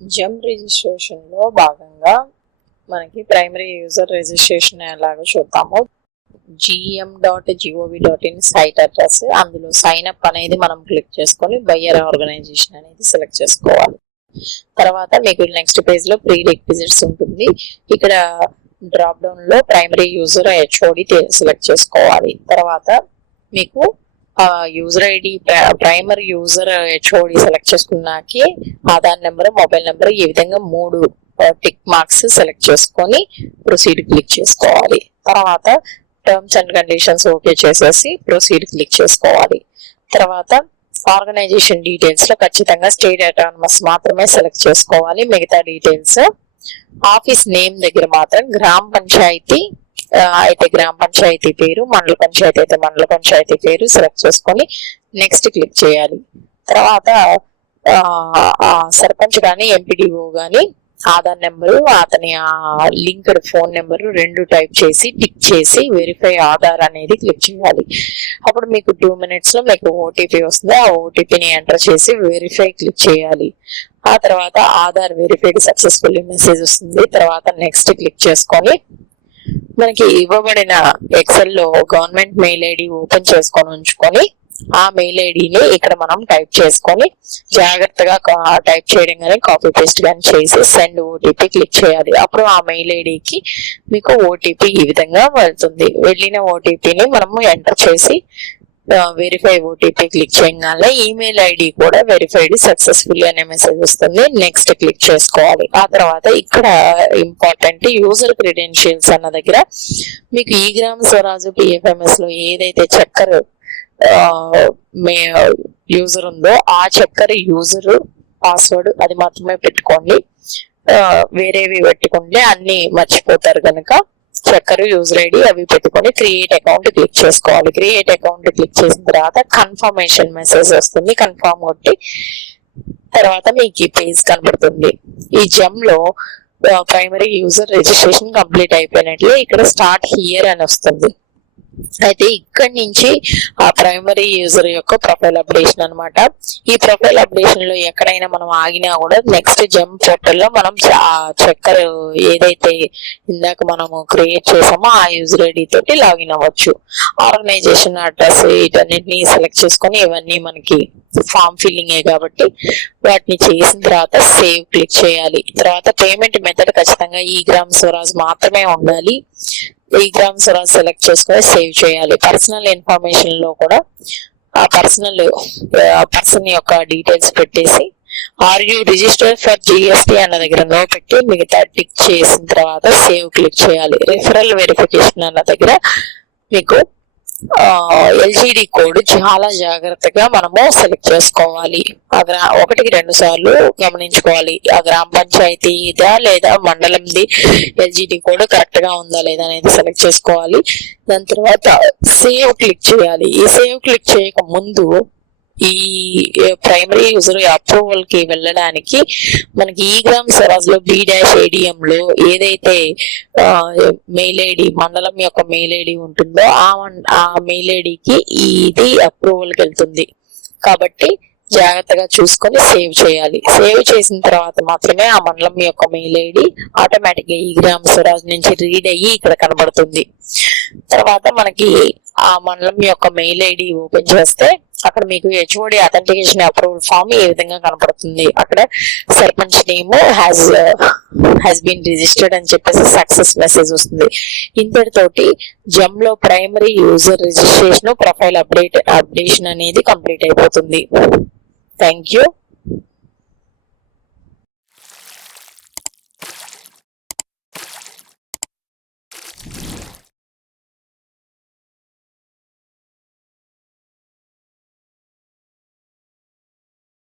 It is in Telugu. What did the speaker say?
జెమ్ రిజిస్ట్రేషన్ లో భాగంగా మనకి ప్రైమరీ యూజర్ రిజిస్ట్రేషన్ ఎలాగో చూద్దాము. gem.gov.in సైట్ అడ్రస్, అందులో సైన్ అప్ అనేది మనం క్లిక్ చేసుకొని బయ్యర్ ఆర్గనైజేషన్ అనేది సెలెక్ట్ చేసుకోవాలి. తర్వాత మీకు నెక్స్ట్ పేజ్ లో ప్రీ రిక్విజిట్స్ ఉంటుంది. ఇక్కడ డ్రాప్ డౌన్ లో ప్రైమరీ యూజర్ హెచ్ఓడి సెలెక్ట్ చేసుకోవాలి. తర్వాత మీకు user ID primary user HOD select చేసుకున్నాకే ఆధార్ నెంబర్, మొబైల్ నెంబర్ ఈ విధంగా 3 టిక్ మార్క్స్ సెలెక్ట్ చేసుకొని ప్రొసీడ్ క్లిక్ చేసుకోవాలి. తర్వాత టర్మ్స్ అండ్ కండిషన్స్ ఓకే చేసేసి ప్రొసీడ్ క్లిక్ చేసుకోవాలి. తర్వాత ఆర్గనైజేషన్ డీటెయిల్స్ లో ఖచ్చితంగా స్టేట్ అటానమస్ మాత్రమే సెలెక్ట్ చేసుకోవాలి. మిగతా డీటెయిల్స్ ఆఫీస్ నేమ్ దగ్గర మాత్రం గ్రామ పంచాయతీ అయితే గ్రామ పంచాయతీ పేరు, మండల పంచాయతీ అయితే మండల పంచాయతీ పేరు సెలెక్ట్ చేసుకొని నెక్స్ట్ క్లిక్ చేయాలి. తర్వాత సర్పంచ్ కానీ ఎంపీడీఓ కానీ ఆధార్ నెంబరు, అతని లింక్డ్ ఫోన్ నెంబరు 2 టైప్ చేసి టిక్ చేసి వెరిఫై ఆధార్ అనేది క్లిక్ చేయాలి. అప్పుడు మీకు 2 minutes లో మీకు ఓటీపీ వస్తుంది. ఆ ఓటీపీని ఎంటర్ చేసి వెరిఫై క్లిక్ చేయాలి. ఆ తర్వాత ఆధార్ వెరిఫైడ్ సక్సెస్ఫుల్లీ మెసేజ్ వస్తుంది. తర్వాత నెక్స్ట్ క్లిక్ చేసుకొని మనకి ఇవ్వబడిన ఎక్సెల్ లో గవర్నమెంట్ మెయిల్ ఐడి ఓపెన్ చేసుకొని ఉంచుకొని ఆ మెయిల్ ఐడిని ఇక్కడ మనం టైప్ చేసుకొని జాగ్రత్తగా టైప్ చేయడం కానీ కాపీ పేస్ట్ కానీ చేసి సెండ్ ఓటీపీ క్లిక్ చేయాలి. అప్పుడు ఆ మెయిల్ ఐడికి మీకు ఓటీపీ ఈ విధంగా వెళ్తుంది. వెళ్ళిన ఓటీపీని మనము ఎంటర్ చేసి వెరిఫై ఓటీపీ క్లిక్ చేయగానే ఈమెయిల్ ఐడి కూడా వెరిఫైడ్ సక్సెస్ఫుల్ అనే మెసేజ్ వస్తుంది. నెక్స్ట్ క్లిక్ చేసుకోవాలి. ఆ తర్వాత ఇక్కడ ఇంపార్టెంట్ యూజర్ క్రెడెన్షియల్స్ అన్న దగ్గర మీకు eGramSwaraj PFMS లో ఏదైతే చక్కర్ యూజర్ ఉందో ఆ చక్కర్ యూజర్ పాస్వర్డ్ అది మాత్రమే పెట్టుకోండి. వేరేవి పెట్టుకుంటే అన్ని మర్చిపోతారు కనుక చక్కర్ యూజర్ ఐడి అవి పెట్టుకొని క్రియేట్ అకౌంట్ క్లిక్ చేసుకోవాలి. క్రియేట్ అకౌంట్ క్లిక్ చేసిన తర్వాత కన్ఫర్మేషన్ మెసేజ్ వస్తుంది. కన్ఫర్మ్ కొట్టి తర్వాత మీకు ఈ పేజ్ కనబడుతుంది. ఈ జెమ్ లో ప్రైమరీ యూజర్ రిజిస్ట్రేషన్ కంప్లీట్ అయిపోయినట్లే ఇక్కడ స్టార్ట్ హియర్ అని వస్తుంది. అయితే ఇక్కడి నుంచి ఆ ప్రైమరీ యూజర్ యొక్క ప్రొఫైల్ అప్డేషన్ అనమాట. ఈ ప్రొఫైల్ అప్డేషన్ లో ఎక్కడైనా మనం ఆగినా కూడా నెక్స్ట్ జెమ్ పోర్టల్ లో మనం చక్కర్ ఏదైతే ఇందాక మనము క్రియేట్ చేసామో ఆ యూజర్ ఐడి తోటి లాగిన్ అవ్వచ్చు. ఆర్గనైజేషన్ అడ్రస్ వీటన్నిటిని సెలెక్ట్ చేసుకొని ఇవన్నీ మనకి ఫామ్ ఫిల్లింగ్ కాబట్టి వాటిని చేసిన తర్వాత సేవ్ క్లిక్ చేయాలి. తర్వాత పేమెంట్ మెథడ్ ఖచ్చితంగా eGramSwaraj మాత్రమే ఉండాలి. eGramSwaraj సెలెక్ట్ చేసుకొని సేవ్ చేయాలి. పర్సనల్ ఇన్ఫర్మేషన్ లో కూడా ఆ పర్సన్ యొక్క డీటెయిల్స్ పెట్టేసి are you registered for GST అన్న దగ్గర నో పెట్టి మిగతా టిక్ చేసిన తర్వాత సేవ్ క్లిక్ చేయాలి. రిఫరల్ వెరిఫికేషన్ అన్న దగ్గర మీకు LGD కోడ్ చాలా జాగ్రత్తగా మనము సెలెక్ట్ చేసుకోవాలి. 1కి 2 సార్లు గమనించుకోవాలి. ఆ గ్రామ పంచాయతీ ఇదా లేదా మండలంది LGD కోడ్ కరెక్ట్ గా ఉందా లేదా అనేది సెలెక్ట్ చేసుకోవాలి. దాని తర్వాత సేవ్ క్లిక్ చేయాలి. ఈ సేవ్ క్లిక్ చేయక ముందు ఈ ప్రైమరీ యూజర్ అప్రూవల్ కి వెళ్ళడానికి మనకి eGramSwaraj లో B-ADM లో ఏదైతే మెయిల్ ఐడి మండలం యొక్క మెయిల్ ఐడి ఉంటుందో ఆ మెయిల్ ఐడికి ఇది అప్రూవల్ కి వెళ్తుంది. కాబట్టి జాగ్రత్తగా చూసుకొని సేవ్ చేయాలి. సేవ్ చేసిన తర్వాత మాత్రమే ఆ మండలం యొక్క మెయిల్ ఐడి ఆటోమేటిక్ గా eGramSwaraj నుంచి రీడ్ అయ్యి ఇక్కడ కనబడుతుంది. తర్వాత మనకి ఆ మండలం యొక్క మెయిల్ ఐడి ఓపెన్ చేస్తే అక్కడ మీకు హెచ్ఓడి అథెంటికేషన్ అప్రూవల్ ఫామ్ ఏ విధంగా కనపడుతుంది. అక్కడ sarpanch name has been registered అని చెప్పేసి సక్సెస్ మెసేజ్ వస్తుంది. ఇంతటితోటి జెమ్ లో primary user registration profile updation అనేది కంప్లీట్ అయిపోతుంది. Thank you.